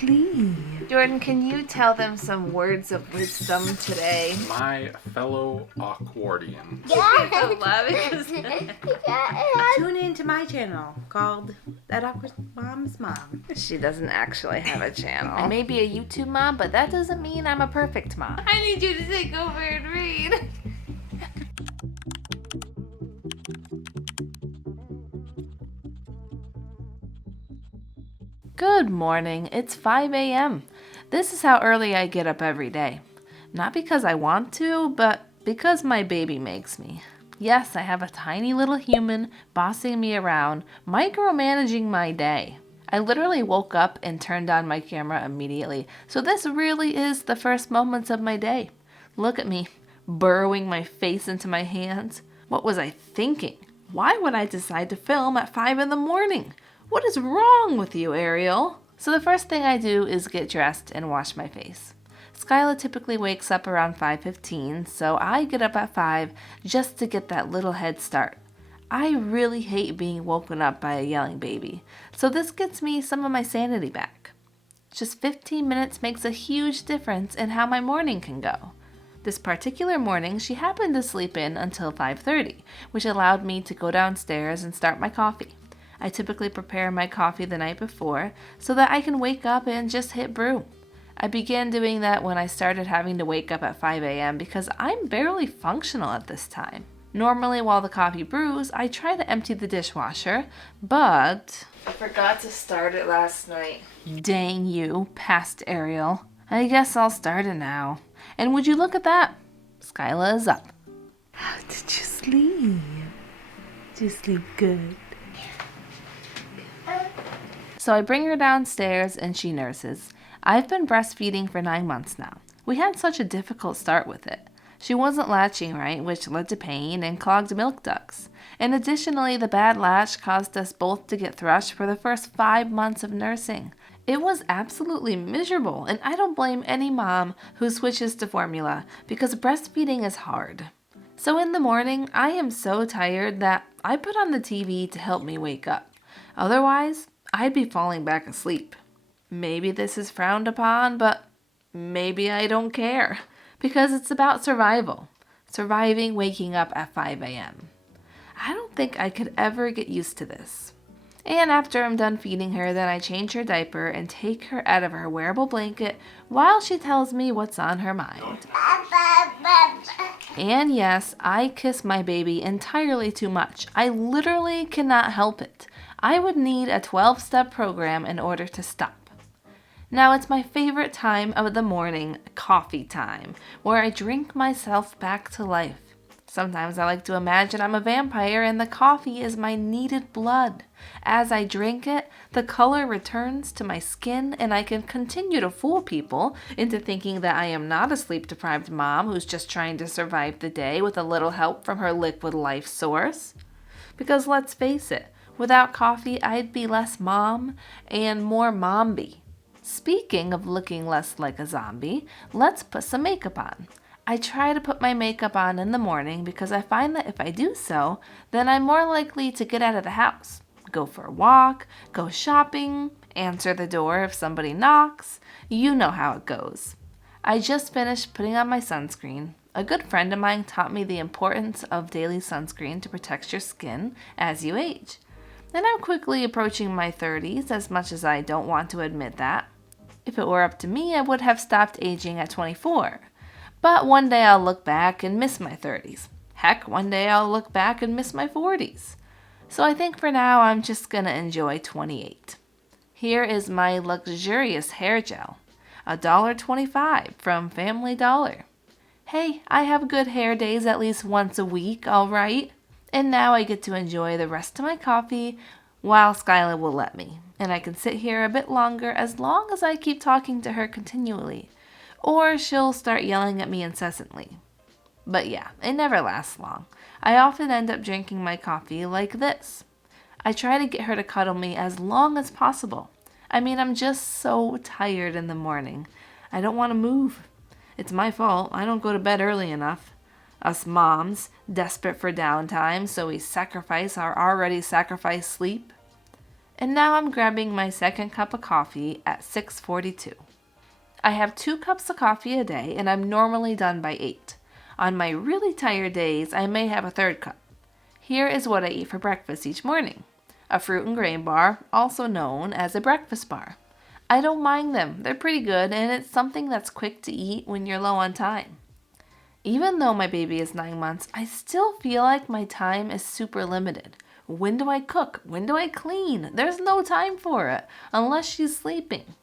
sleep? Jordan, can you tell them some words of wisdom today? My fellow Awkwardians. I love it. Tune in to my channel called That Awkward Mom's Mom. She doesn't actually have a channel. I may be a YouTube mom, but that doesn't mean I'm a perfect mom. I need you to take over and read. Good morning. It's 5 a.m. This is how early I get up every day. Not because I want to, but because my baby makes me. Yes, I have a tiny little human bossing me around, micromanaging my day. I literally woke up and turned on my camera immediately, so this really is the first moments of my day. Look at me, burrowing my face into my hands. What was I thinking? Why would I decide to film at 5 in the morning? What is wrong with you, Ariel? So the first thing I do is get dressed and wash my face. Skyla typically wakes up around 5:15, so I get up at 5 just to get that little head start. I really hate being woken up by a yelling baby, so this gets me some of my sanity back. Just 15 minutes makes a huge difference in how my morning can go. This particular morning, she happened to sleep in until 5:30, which allowed me to go downstairs and start my coffee. I typically prepare my coffee the night before so that I can wake up and just hit brew. I began doing that when I started having to wake up at 5 a.m. because I'm barely functional at this time. Normally while the coffee brews, I try to empty the dishwasher, but I forgot to start it last night. Dang you, past Ariel. I guess I'll start it now. And would you look at that? Skyla is up. How did you sleep? Did you sleep good? So I bring her downstairs and she nurses. I've been breastfeeding for 9 months now. We had such a difficult start with it. She wasn't latching right, which led to pain and clogged milk ducts. And additionally, the bad latch caused us both to get thrush for the first 5 months of nursing. It was absolutely miserable, and I don't blame any mom who switches to formula because breastfeeding is hard. So in the morning, I am so tired that I put on the TV to help me wake up. Otherwise, I'd be falling back asleep. Maybe this is frowned upon, but maybe I don't care. Because it's about survival. Surviving waking up at 5 a.m. I don't think I could ever get used to this. And after I'm done feeding her, then I change her diaper and take her out of her wearable blanket while she tells me what's on her mind. And yes, I kiss my baby entirely too much. I literally cannot help it. I would need a 12-step program in order to stop. Now it's my favorite time of the morning, coffee time, where I drink myself back to life. Sometimes I like to imagine I'm a vampire and the coffee is my needed blood. As I drink it, the color returns to my skin and I can continue to fool people into thinking that I am not a sleep-deprived mom who's just trying to survive the day with a little help from her liquid life source. Because let's face it, without coffee, I'd be less mom and more momby. Speaking of looking less like a zombie, let's put some makeup on. I try to put my makeup on in the morning because I find that if I do so, then I'm more likely to get out of the house, go for a walk, go shopping, answer the door if somebody knocks. You know how it goes. I just finished putting on my sunscreen. A good friend of mine taught me the importance of daily sunscreen to protect your skin as you age. And I'm quickly approaching my 30s, as much as I don't want to admit that. If it were up to me, I would have stopped aging at 24. But one day I'll look back and miss my 30s. Heck, one day I'll look back and miss my 40s. So I think for now I'm just gonna enjoy 28. Here is my luxurious hair gel, $1.25 from Family Dollar. Hey, I have good hair days at least once a week, alright? And now I get to enjoy the rest of my coffee while Skyla will let me. And I can sit here a bit longer as long as I keep talking to her continually. Or she'll start yelling at me incessantly. But yeah, it never lasts long. I often end up drinking my coffee like this. I try to get her to cuddle me as long as possible. I mean, I'm just so tired in the morning. I don't want to move. It's my fault. I don't go to bed early enough. Us moms, desperate for downtime, so we sacrifice our already sacrificed sleep. And now I'm grabbing my second cup of coffee at 6:42. I have 2 cups of coffee a day and I'm normally done by 8. On my really tired days, I may have a third cup. Here is what I eat for breakfast each morning. A fruit and grain bar, also known as a breakfast bar. I don't mind them, they're pretty good, and it's something that's quick to eat when you're low on time. Even though my baby is 9 months, I still feel like my time is super limited. When do I cook? When do I clean? There's no time for it, unless she's sleeping.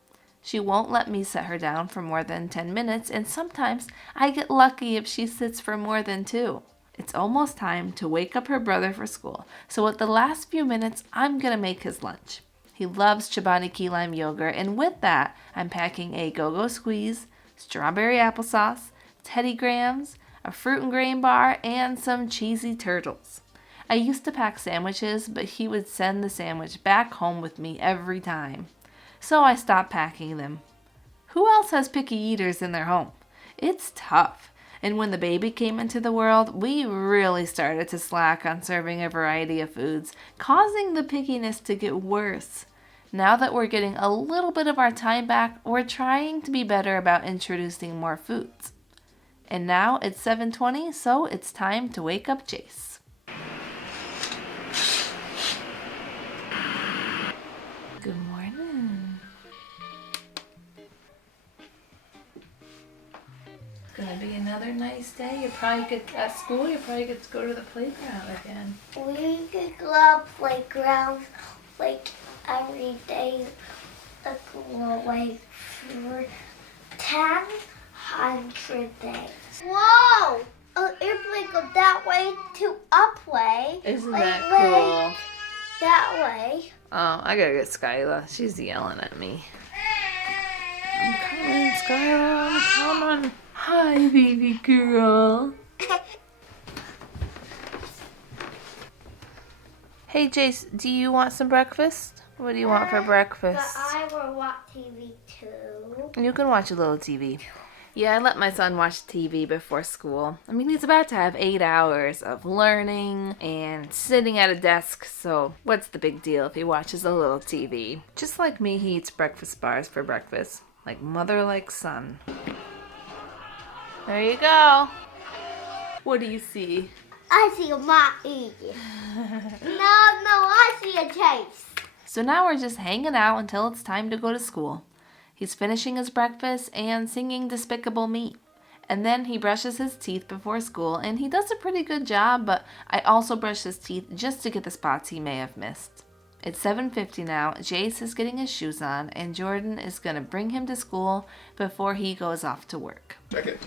She won't let me set her down for more than 10 minutes, and sometimes I get lucky if she sits for more than 2. It's almost time to wake up her brother for school, so at the last few minutes, I'm gonna make his lunch. He loves Chobani key lime yogurt, and with that, I'm packing a go-go squeeze, strawberry applesauce, Teddy Grahams, a fruit and grain bar, and some cheesy turtles. I used to pack sandwiches, but he would send the sandwich back home with me every time. So I stopped packing them. Who else has picky eaters in their home? It's tough. And when the baby came into the world, we really started to slack on serving a variety of foods, causing the pickiness to get worse. Now that we're getting a little bit of our time back, we're trying to be better about introducing more foods. And now it's 7:20, so it's time to wake up Jace. Good morning. Gonna be another nice day. You probably get at school. You probably get to go to the playground again. We could go up playground like every day, like for 1,000 days. Whoa! An airplane goes that way to up way. Isn't like, that cool? That way. Oh, I gotta get Skyla. She's yelling at me. I'm coming, Skyla. I'm coming. Hi, baby girl. Hey, Jace, do you want some breakfast? What do you want for breakfast? But I will watch TV too. You can watch a little TV. Yeah, I let my son watch TV before school. I mean, he's about to have 8 hours of learning and sitting at a desk, so what's the big deal if he watches a little TV? Just like me, he eats breakfast bars for breakfast. Like mother, like son. There you go. What do you see? I see a mommy. No, I see a Chase. So now we're just hanging out until it's time to go to school. He's finishing his breakfast and singing Despicable Me. And then he brushes his teeth before school, and he does a pretty good job, but I also brush his teeth just to get the spots he may have missed. It's 7:50 now, Jace is getting his shoes on, and Jordan is going to bring him to school before he goes off to work. Check it.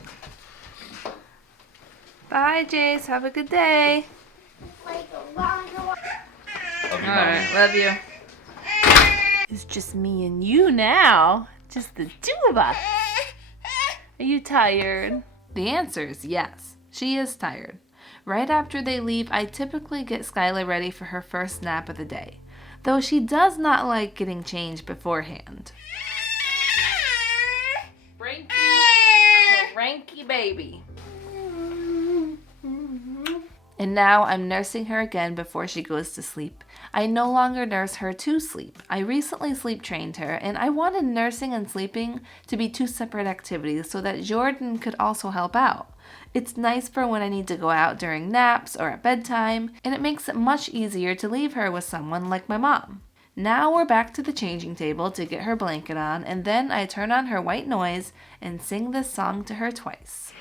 Bye, Jace. Have a good day. Like a long Love you, Mom. Alright, love you. It's just me and you now. Just the two of us. Are you tired? The answer is yes. She is tired. Right after they leave, I typically get Skyla ready for her first nap of the day, though she does not like getting changed beforehand. Cranky baby. And now I'm nursing her again before she goes to sleep. I no longer nurse her to sleep. I recently sleep trained her, and I wanted nursing and sleeping to be 2 separate activities so that Jordan could also help out. It's nice for when I need to go out during naps or at bedtime, and it makes it much easier to leave her with someone like my mom. Now we're back to the changing table to get her blanket on, and then I turn on her white noise and sing this song to her twice.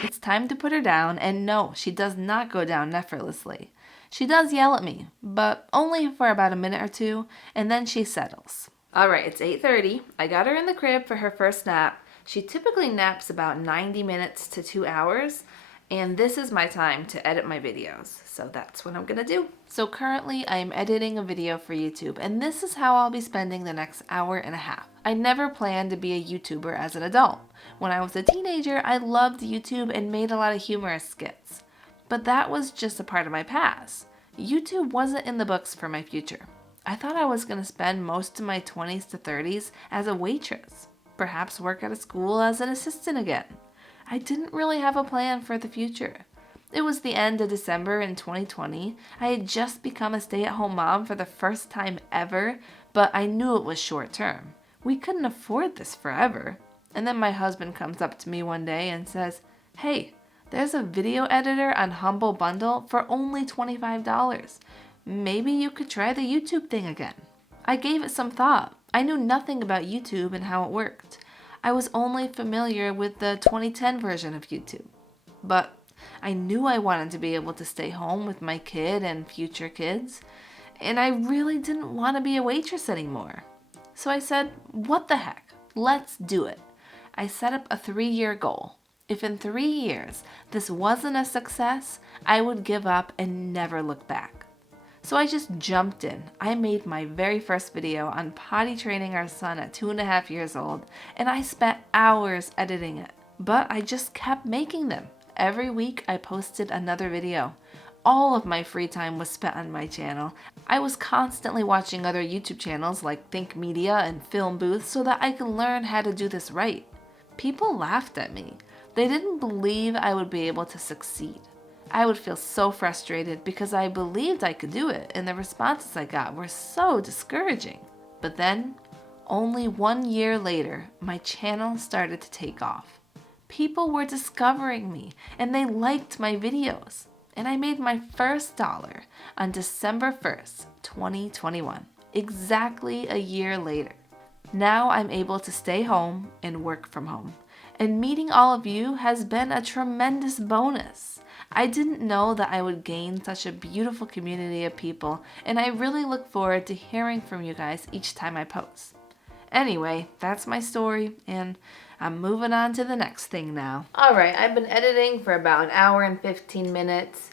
It's time to put her down, and no, she does not go down effortlessly. She does yell at me, but only for about a minute or 2, and then she settles. Alright, it's 8:30. I got her in the crib for her first nap. She typically naps about 90 minutes to 2 hours, and this is my time to edit my videos, so that's what I'm gonna do. So currently, I'm editing a video for YouTube, and this is how I'll be spending the next hour and a half. I never planned to be a YouTuber as an adult. When I was a teenager, I loved YouTube and made a lot of humorous skits. But that was just a part of my past. YouTube wasn't in the books for my future. I thought I was going to spend most of my 20s to 30s as a waitress. Perhaps work at a school as an assistant again. I didn't really have a plan for the future. It was the end of December in 2020. I had just become a stay-at-home mom for the first time ever, but I knew it was short term. We couldn't afford this forever. And then my husband comes up to me one day and says, "Hey, there's a video editor on Humble Bundle for only $25. Maybe you could try the YouTube thing again." I gave it some thought. I knew nothing about YouTube and how it worked. I was only familiar with the 2010 version of YouTube. But I knew I wanted to be able to stay home with my kid and future kids. And I really didn't want to be a waitress anymore. So I said, what the heck? Let's do it. I set up a 3-year goal. If in 3 years this wasn't a success, I would give up and never look back. So I just jumped in. I made my very first video on potty training our son at 2.5 years old, and I spent hours editing it. But I just kept making them. Every week I posted another video. All of my free time was spent on my channel. I was constantly watching other YouTube channels like Think Media and Film Booth so that I could learn how to do this right. People laughed at me. They didn't believe I would be able to succeed. I would feel so frustrated because I believed I could do it, and the responses I got were so discouraging. But then, only 1 year later, my channel started to take off. People were discovering me, and they liked my videos. And I made my first dollar on December 1st, 2021, exactly a year later. Now I'm able to stay home and work from home. And meeting all of you has been a tremendous bonus. I didn't know that I would gain such a beautiful community of people, and I really look forward to hearing from you guys each time I post. Anyway, that's my story, and I'm moving on to the next thing now. Alright, I've been editing for about 1 hour and 15 minutes,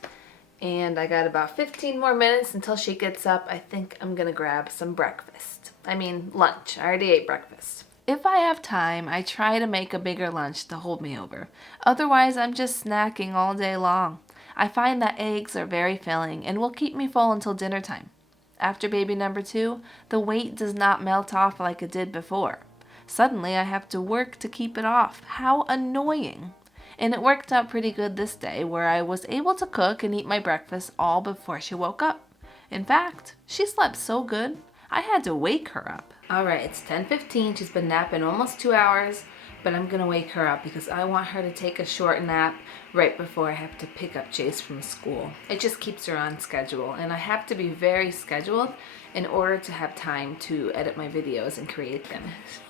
and I got about 15 more minutes until she gets up. I think I'm gonna grab some breakfast. Lunch. I already ate breakfast. If I have time, I try to make a bigger lunch to hold me over. Otherwise, I'm just snacking all day long. I find that eggs are very filling and will keep me full until dinner time. After baby number 2, the weight does not melt off like it did before. Suddenly, I have to work to keep it off. How annoying. And it worked out pretty good this day, where I was able to cook and eat my breakfast all before she woke up. In fact, she slept so good, I had to wake her up. Alright, it's 10:15. She's been napping almost 2 hours, but I'm gonna wake her up because I want her to take a short nap right before I have to pick up Chase from school. It just keeps her on schedule, and I have to be very scheduled in order to have time to edit my videos and create them.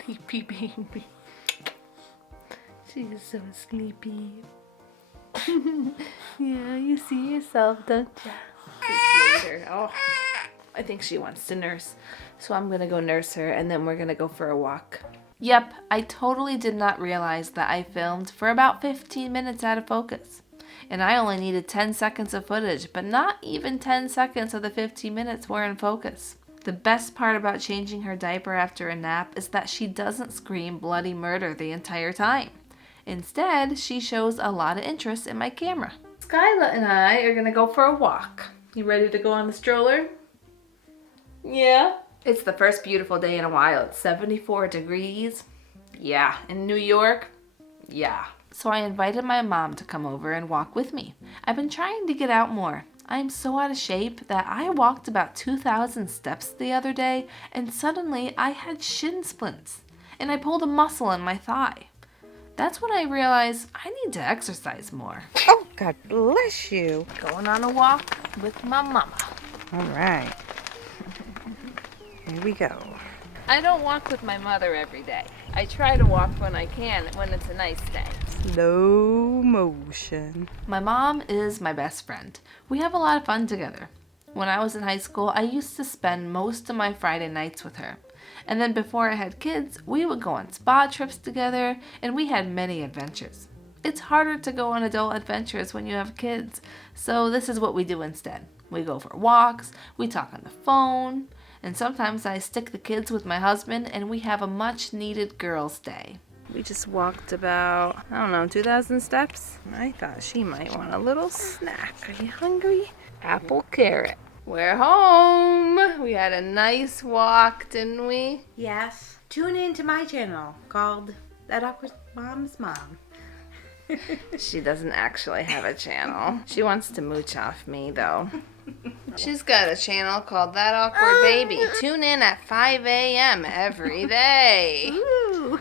Sleepy baby. She's so sleepy. Yeah, you see yourself, don't you? Sleep later. Oh, I think she wants to nurse. So I'm gonna go nurse her, and then we're gonna go for a walk. Yep, I totally did not realize that I filmed for about 15 minutes out of focus. And I only needed 10 seconds of footage, but not even 10 seconds of the 15 minutes were in focus. The best part about changing her diaper after a nap is that she doesn't scream bloody murder the entire time. Instead, she shows a lot of interest in my camera. Skyla and I are gonna go for a walk. You ready to go on the stroller? Yeah. It's the first beautiful day in a while. It's 74 degrees. Yeah. In New York? Yeah. So I invited my mom to come over and walk with me. I've been trying to get out more. I am so out of shape that I walked about 2,000 steps the other day, and suddenly I had shin splints, and I pulled a muscle in my thigh. That's when I realized I need to exercise more. Oh, God bless you. Going on a walk with my mama. All right. Here we go. I don't walk with my mother every day. I try to walk when I can, when it's a nice day. Slow motion. My mom is my best friend. We have a lot of fun together. When I was in high school, I used to spend most of my Friday nights with her. And then before I had kids, we would go on spa trips together, and we had many adventures. It's harder to go on adult adventures when you have kids, so this is what we do instead. We go for walks, we talk on the phone, and sometimes I stick the kids with my husband, and we have a much needed girls' day. We just walked about, 2,000 steps. I thought she might want a little snack. Are you hungry? Apple carrot. We're home. We had a nice walk, didn't we? Yes. Tune in to my channel called That Awkward Mom's Mom. She doesn't actually have a channel. She wants to mooch off me, though. She's got a channel called That Awkward Baby. Tune in at 5 a.m. every day. Ooh.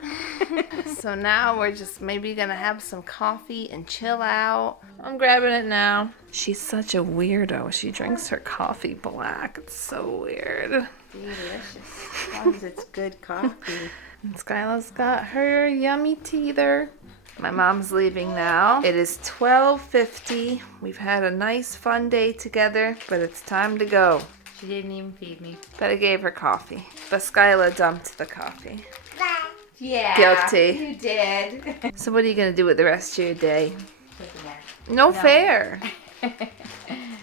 So now we're just maybe gonna have some coffee and chill out. I'm grabbing it now. She's such a weirdo. She drinks her coffee black. It's so weird. Delicious. As long as it's good coffee. And Skyla's got her yummy teether. My mom's leaving now. It is 12:50. We've had a nice fun day together, but it's time to go. She didn't even feed me. But I gave her coffee. But Skyla dumped the coffee. Yeah. Guilty. You did. So what are you going to do with the rest of your day? Take a nap. No fair.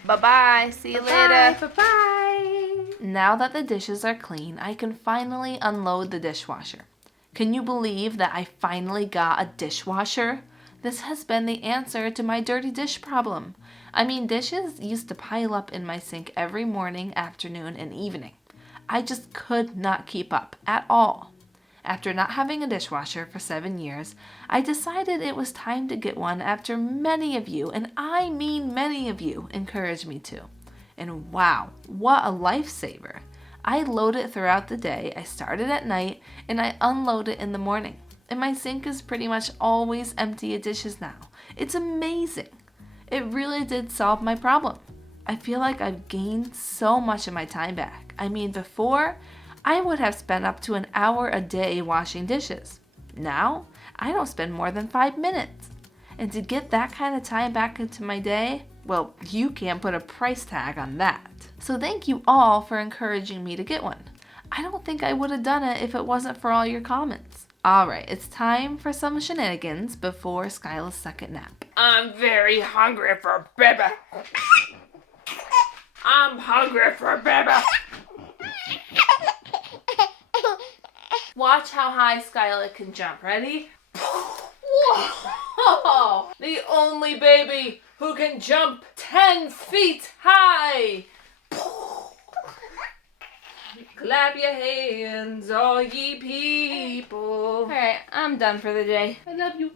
Bye-bye. See you later. Bye-bye. Now that the dishes are clean, I can finally unload the dishwasher. Can you believe that I finally got a dishwasher? This has been the answer to my dirty dish problem. I mean, dishes used to pile up in my sink every morning, afternoon, and evening. I just could not keep up at all. After not having a dishwasher for 7 years, I decided it was time to get one after many of you, and I mean many of you, encouraged me to. And wow, what a lifesaver. I load it throughout the day, I start it at night, and I unload it in the morning. And my sink is pretty much always empty of dishes now. It's amazing. It really did solve my problem. I feel like I've gained so much of my time back. I mean, before, I would have spent up to an hour a day washing dishes. Now, I don't spend more than 5 minutes. And to get that kind of time back into my day, well, you can't put a price tag on that. So thank you all for encouraging me to get one. I don't think I would have done it if it wasn't for all your comments. Alright, it's time for some shenanigans before Skyla's second nap. I'm very hungry for baby. I'm hungry for baby. Watch how high Skyla can jump. Ready? Whoa! The only baby who can jump 10 feet high. Clap your hands, all ye people. Alright, I'm done for the day. I love you.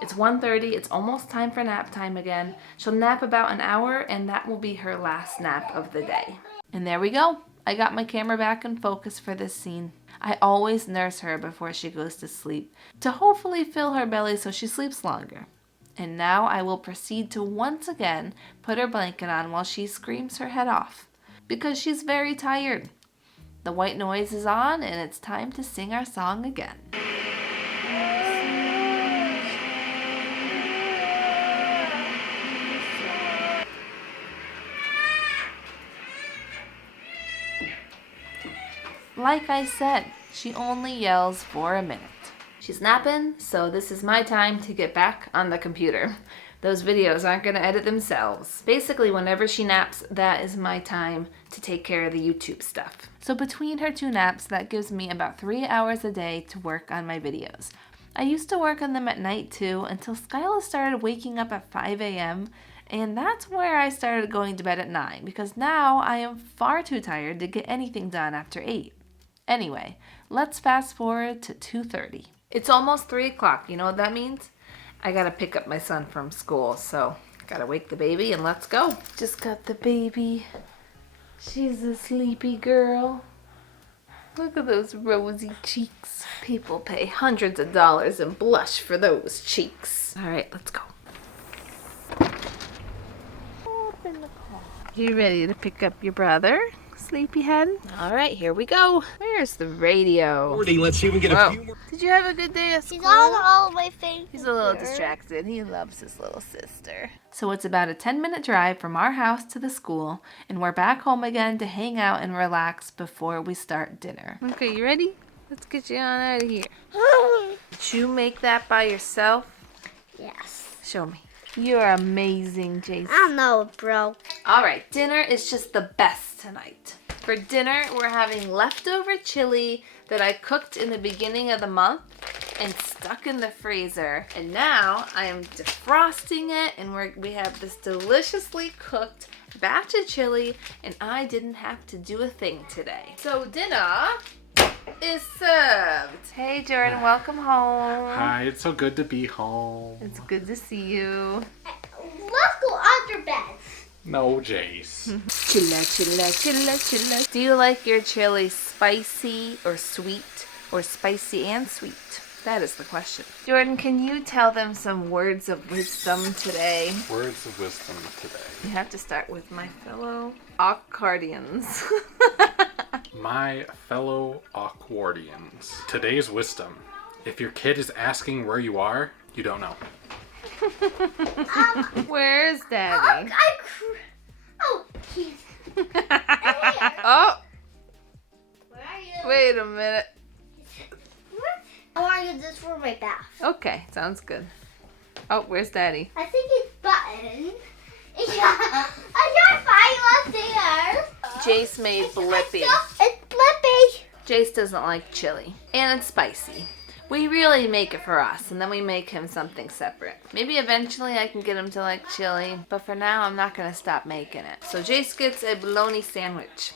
It's 1:30. It's almost time for nap time again. She'll nap about an hour, and that will be her last nap of the day. And there we go. I got my camera back in focus for this scene. I always nurse her before she goes to sleep, to hopefully fill her belly so she sleeps longer. And now I will proceed to once again put her blanket on while she screams her head off, because she's very tired. The white noise is on, and it's time to sing our song again. Like I said, she only yells for a minute. She's napping, so this is my time to get back on the computer. Those videos aren't going to edit themselves. Basically, whenever she naps, that is my time to take care of the YouTube stuff. So between her 2 naps, that gives me about 3 hours a day to work on my videos. I used to work on them at night too, until Skyla started waking up at 5 a.m., and that's where I started going to bed at 9, because now I am far too tired to get anything done after 8. Anyway, let's fast forward to 2:30. It's almost 3 o'clock. You know what that means? I gotta pick up my son from school, so gotta wake the baby and let's go. Just got the baby. She's a sleepy girl. Look at those rosy cheeks. People pay hundreds of dollars in blush for those cheeks. All right, let's go. Open the car. You ready to pick up your brother? Sleepyhead? All right, here we go. Where's the radio? Let's see if we can get a few more. Did you have a good day at school? She's on all my face. He's a little distracted. He loves his little sister. So it's about a 10-minute drive from our house to the school, and we're back home again to hang out and relax before we start dinner. Okay, you ready? Let's get you on out of here. Did you make that by yourself? Yes. Show me. You're amazing, Jason. I don't know, bro. All right, dinner is just the best tonight. For dinner, we're having leftover chili that I cooked in the beginning of the month and stuck in the freezer. And now I am defrosting it, and we have this deliciously cooked batch of chili, and I didn't have to do a thing today. So dinner is served. Hey Jordan, welcome home. Hi, it's so good to be home. It's good to see you. Let's go under beds. No, Jace. Chilla, chilla, chilla, chilla. Do you like your chili spicy or sweet, or spicy and sweet? That is the question. Jordan, can you tell them some words of wisdom today? Words of wisdom today. You have to start with my fellow Accardians. My fellow Awkwardians. Today's wisdom. If your kid is asking where you are, you don't know. Where's Daddy? Oh, he's Oh, where are you? wait a minute. What? I want to use this for my bath. Okay, sounds good. Oh, where's Daddy? I think it's button. I can't find what's there. Jace made Blippy. It's Blippy. Jace doesn't like chili, and it's spicy. We really make it for us, and then we make him something separate. Maybe eventually I can get him to like chili, but for now I'm not gonna stop making it. So Jace gets a bologna sandwich,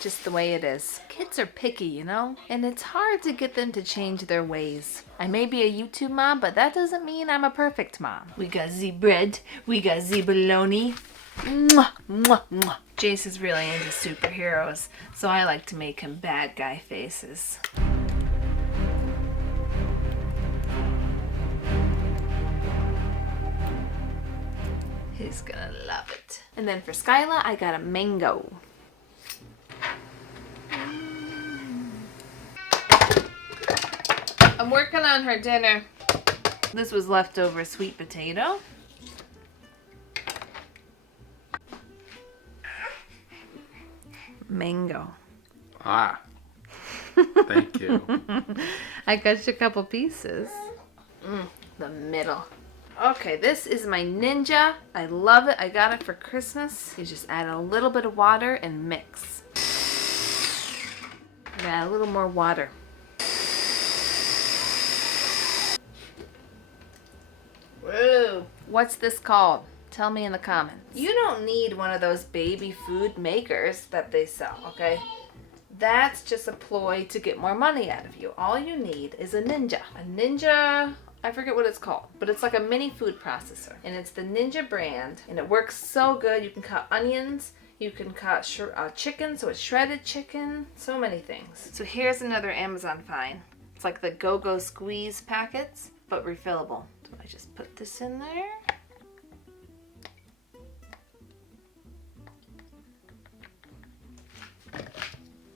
just the way it is. Kids are picky, you know? And it's hard to get them to change their ways. I may be a YouTube mom, but that doesn't mean I'm a perfect mom. We got the bread, we got the bologna. Mwah, mwah, mwah. Jace is really into superheroes, so I like to make him bad guy faces. He's gonna love it. And then for Skyla, I got a mango. I'm working on her dinner. This was leftover sweet potato. Mango. Ah. Thank you. I got you a couple pieces. The middle. Okay, this is my Ninja. I love it. I got it for Christmas. You just add a little bit of water and mix. Add a little more water. Whoa. What's this called? Tell me in the comments. You don't need one of those baby food makers that they sell, okay? That's just a ploy to get more money out of you. All you need is a Ninja. A Ninja, I forget what it's called, but it's like a mini food processor. And it's the Ninja brand, and it works so good. You can cut onions, you can cut chicken, so it's shredded chicken, so many things. So here's another Amazon find. It's like the Go-Go Squeeze packets, but refillable. So I just put this in there.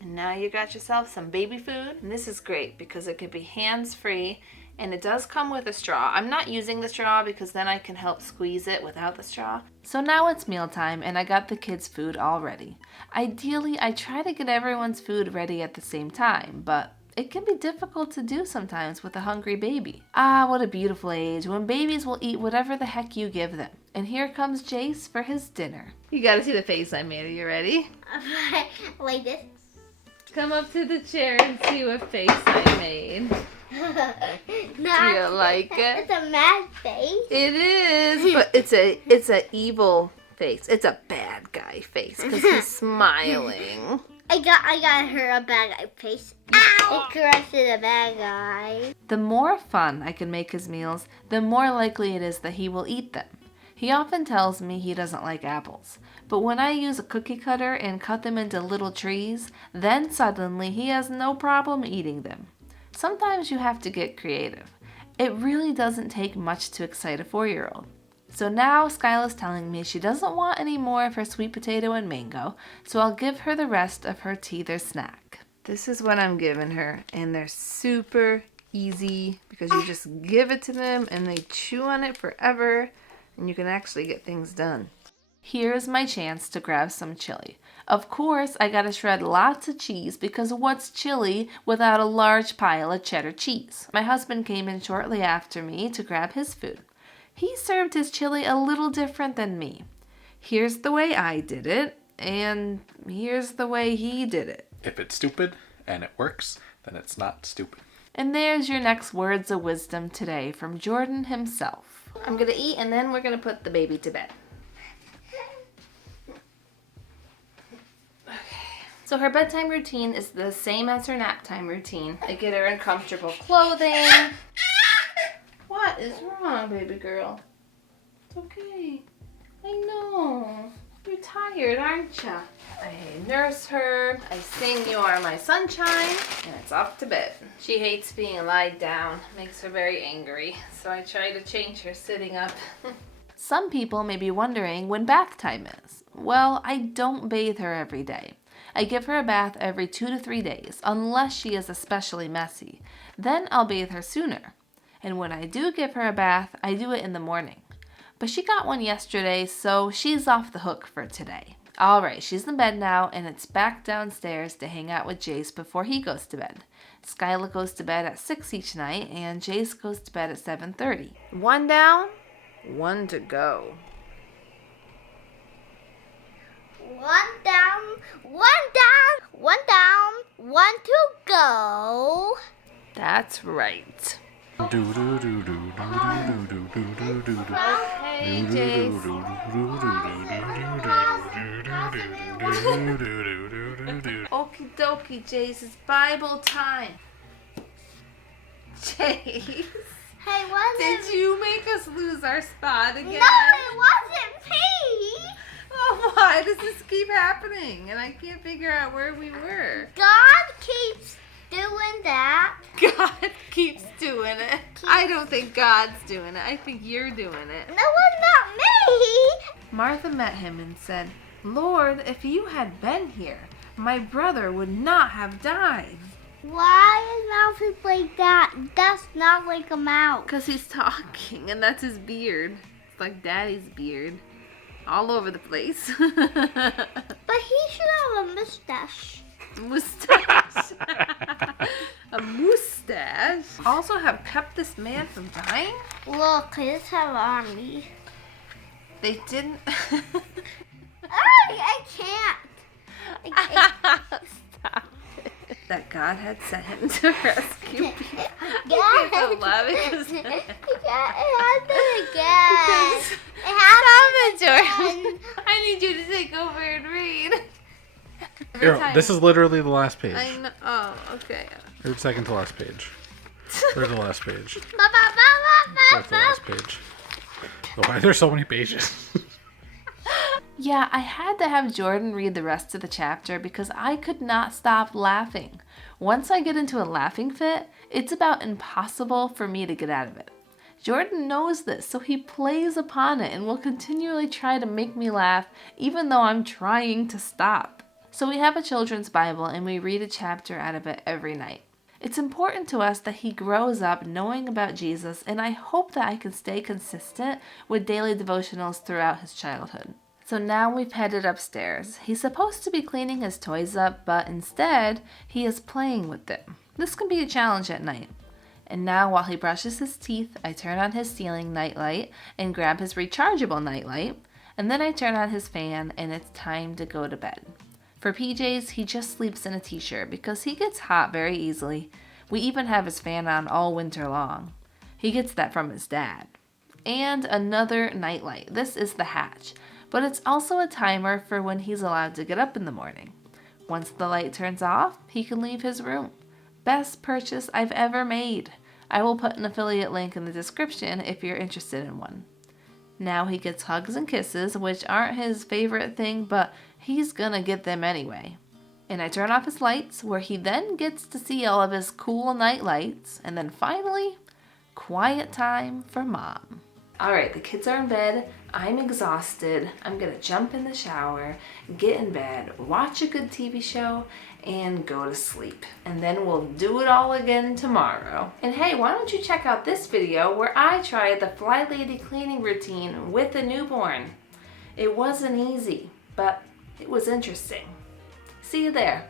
And now you got yourself some baby food. And this is great because it could be hands-free, and it does come with a straw. I'm not using the straw because then I can help squeeze it without the straw. So now it's mealtime and I got the kids' food all ready. Ideally, I try to get everyone's food ready at the same time, but it can be difficult to do sometimes with a hungry baby. Ah, what a beautiful age when babies will eat whatever the heck you give them. And here comes Jace for his dinner. You gotta see the face I made. Are you ready? Like this. Come up to the chair and see what face I made. Do you like it? It's a mad face. It is, but it's a evil face. It's a bad guy face because he's smiling. I got her a bad guy face. Ow! It corrected a bad guy. The more fun I can make his meals, the more likely it is that he will eat them. He often tells me he doesn't like apples, but when I use a cookie cutter and cut them into little trees, then suddenly he has no problem eating them. Sometimes you have to get creative. It really doesn't take much to excite a 4-year-old. So now Skyla's telling me she doesn't want any more of her sweet potato and mango, so I'll give her the rest of her teether snack. This is what I'm giving her, and they're super easy because you just give it to them and they chew on it forever, and you can actually get things done. Here's my chance to grab some chili. Of course, I gotta shred lots of cheese because what's chili without a large pile of cheddar cheese? My husband came in shortly after me to grab his food. He served his chili a little different than me. Here's the way I did it, and here's the way he did it. If it's stupid and it works, then it's not stupid. And there's your next words of wisdom today from Jordan himself. I'm gonna eat and then we're gonna put the baby to bed. So her bedtime routine is the same as her nap time routine. I get her in comfortable clothing. What is wrong, baby girl? It's okay. I know. You're tired, aren't ya? I nurse her, I sing You Are My Sunshine, and it's off to bed. She hates being lied down, makes her very angry, so I try to change her sitting up. Some people may be wondering when bath time is. Well, I don't bathe her every day. I give her a bath every 2 to 3 days, unless she is especially messy. Then I'll bathe her sooner. And when I do give her a bath, I do it in the morning. But she got one yesterday, so she's off the hook for today. Alright, she's in bed now, and it's back downstairs to hang out with Jace before he goes to bed. Skyla goes to bed at 6 each night, and Jace goes to bed at 7:30. 1 down, 1 to go. 1 down, 1 down, 1 down, 1 to go. That's right. Okay, Jace. Okie dokie, Jace, it's Bible time. Jace. Hey, what Did you make us lose our spot again? No, it wasn't me. Oh, why does this keep happening? And I can't figure out where we were. God keeps doing that. God keeps doing it. I don't think God's doing it. I think you're doing it. No, it's not me. Martha met him and said, Lord, if you had been here, my brother would not have died. Why is Mouse like that? That's not like a mouse. Because he's talking, and that's his beard. It's like Daddy's beard. All over the place. But he should have a mustache. Mustache. A mustache. Also have kept this man from dying? Look, his have on me. They didn't. I can't. Stop it. That God had sent him to rescue people. God. You're so loving. It happened again. Stop it, Jordan. I need you to take over and read. Here, this is literally the last page. I know. Oh, okay. Or second to last page. Or the last page. Ba, ba, ba, ba, That's the last page. Why are there so many pages? Yeah, I had to have Jordan read the rest of the chapter because I could not stop laughing. Once I get into a laughing fit, it's about impossible for me to get out of it. Jordan knows this, so he plays upon it and will continually try to make me laugh even though I'm trying to stop. So we have a children's Bible and we read a chapter out of it every night. It's important to us that he grows up knowing about Jesus, and I hope that I can stay consistent with daily devotionals throughout his childhood. So now we've headed upstairs. He's supposed to be cleaning his toys up, but instead, he is playing with them. This can be a challenge at night. And now while he brushes his teeth, I turn on his ceiling nightlight and grab his rechargeable nightlight, and then I turn on his fan and it's time to go to bed. For PJs, he just sleeps in a t-shirt because he gets hot very easily. We even have his fan on all winter long. He gets that from his dad. And another nightlight. This is the hatch, but it's also a timer for when he's allowed to get up in the morning. Once the light turns off, he can leave his room. Best purchase I've ever made. I will put an affiliate link in the description if you're interested in one. Now he gets hugs and kisses, which aren't his favorite thing, but he's gonna get them anyway. And I turn off his lights, where he then gets to see all of his cool night lights, and then finally, quiet time for Mom. Alright, the kids are in bed, I'm exhausted, I'm gonna jump in the shower, get in bed, watch a good TV show, and go to sleep. And then we'll do it all again tomorrow. And hey, why don't you check out this video where I tried the Flylady cleaning routine with a newborn. It wasn't easy, but it was interesting. See you there.